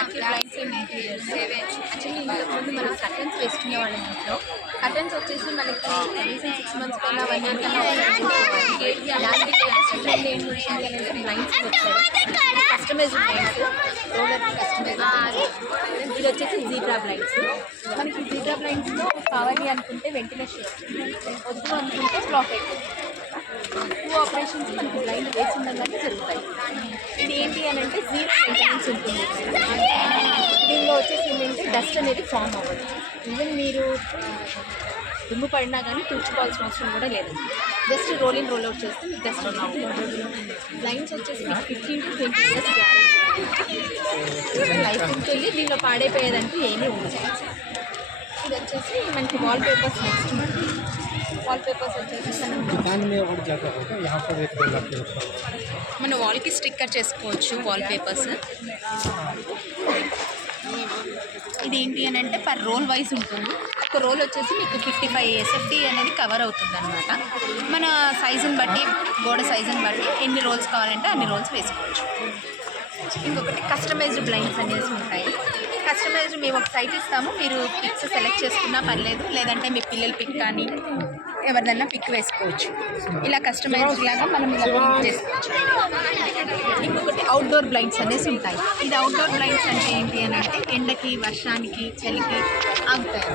Market lights and interiors actually ఇంతకుముందు మనం curtains వేసుకునే వాళ్ళం ఇంట్లో. కర్టన్స్ వచ్చేసి మనకి రీసెంట్ 6 months కన్నా 1 year కన్నా దానికి లేటెస్ట్ ట్రెండ్ ఏంటి వచ్చింది అని అంటే బ్లైండ్స్ వచ్చాయి. Customise blinds, roller customise. ఇది వచ్చేసి జీబ్రా బ్లైండ్స్. మనకి జీబ్రా బ్లైండ్స్లో కావాలి అనుకుంటే వెంటిలేషన్ వద్దు అనుకుంటే బ్లాక్ అయిపోతుంది. 2 ఆపరేషన్స్ మనకి బ్లైండ్ వేసి ఉండగానే జరుగుతాయి. ఇది ఏంటి అని అంటే జీరో మెయింటెనెన్స్ ఉంటుంది. దీనిలో వచ్చేసి ఏంటంటే డస్ట్ అనేది ఫామ్ అవ్వదు. ఈవెన్ మీరు దుమ్ము పడినా కానీ తుడుచుకోవాల్సిన అవసరం కూడా లేదు. జస్ట్ రోలింగ్ రోల్ అవుట్ చేస్తే మీకు డస్ట్ అవుతుంది. బ్లైండ్స్ వచ్చేసి మీకు 15 to 20 years గ్యారెంటీ. లైఫ్ ఉంటుంది. దీనిలో పాడైపోయేదంటూ ఏమీ ఉండదు. ఇది వచ్చేసి మనకి wall papers next wall papers వచ్చేసి మన వాల్కి స్టిక్కర్ చేసుకోవచ్చు వాల్ పేపర్స్. ఇది ఏంటి అని అంటే పర్ రోల్ వైజ్ ఉంటుంది. ఒక రోల్ వచ్చేసి మీకు 55 SFT అనేది కవర్ అవుతుంది అనమాట. మన సైజుని బట్టి గోడ సైజుని బట్టి ఎన్ని రోల్స్ కావాలంటే అన్ని రోల్స్ వేసుకోవచ్చు. ఇంకొకటి కస్టమైజ్డ్ బ్లైండ్స్ అనేసి ఉంటాయి. కస్టమైజ్డ్ మేము ఒక సైట్ ఇస్తాము, మీరు పిక్స్ సెలెక్ట్ చేసుకున్నా పర్లేదు, లేదంటే మీ పిల్లల పిక్ కానీ ఎవరిదన్నా పిక్ వేసుకోవచ్చు. ఇలా కస్టమైజ్డ్ లాగా మనం ఇలా పిక్ చేసుకోవచ్చు. ఇంకొకటి అవుట్డోర్ బ్లైండ్స్ అనేసి ఉంటాయి. ఇది అవుట్డోర్ బ్లైండ్స్ అంటే ఏంటి అని అంటే ఎండకి, వర్షానికి, చలికి ఆగుతాయి.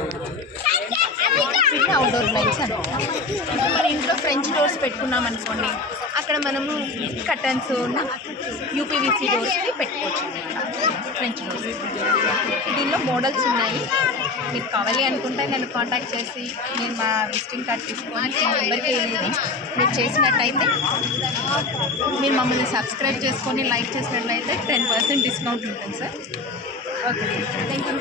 ఇది అవుట్డోర్ బ్లైండ్స్ అంటారు. మన ఇంట్లో ఫ్రెంచ్ డోర్స్ పెట్టుకున్నాం అనుకోండి, అక్కడ మనము కర్టన్స్ యూపీవీసీ డోర్స్కి పెట్టుకోవచ్చు. ఫ్రెంచ్ డోర్స్ దీనిలో మోడల్స్ ఉన్నాయి. మీకు కావాలి అనుకుంటే నన్ను కాంటాక్ట్ చేసి నేను మా విజిటింగ్ కార్డ్ తీసుకొని నెంబర్కి వెళ్ళి మీరు చేసినట్టయితే, మీరు మమ్మల్ని సబ్స్క్రైబ్ చేసుకొని లైక్ చేసినట్లయితే 10% డిస్కౌంట్ ఉంటుంది సార్. Okay, thank you.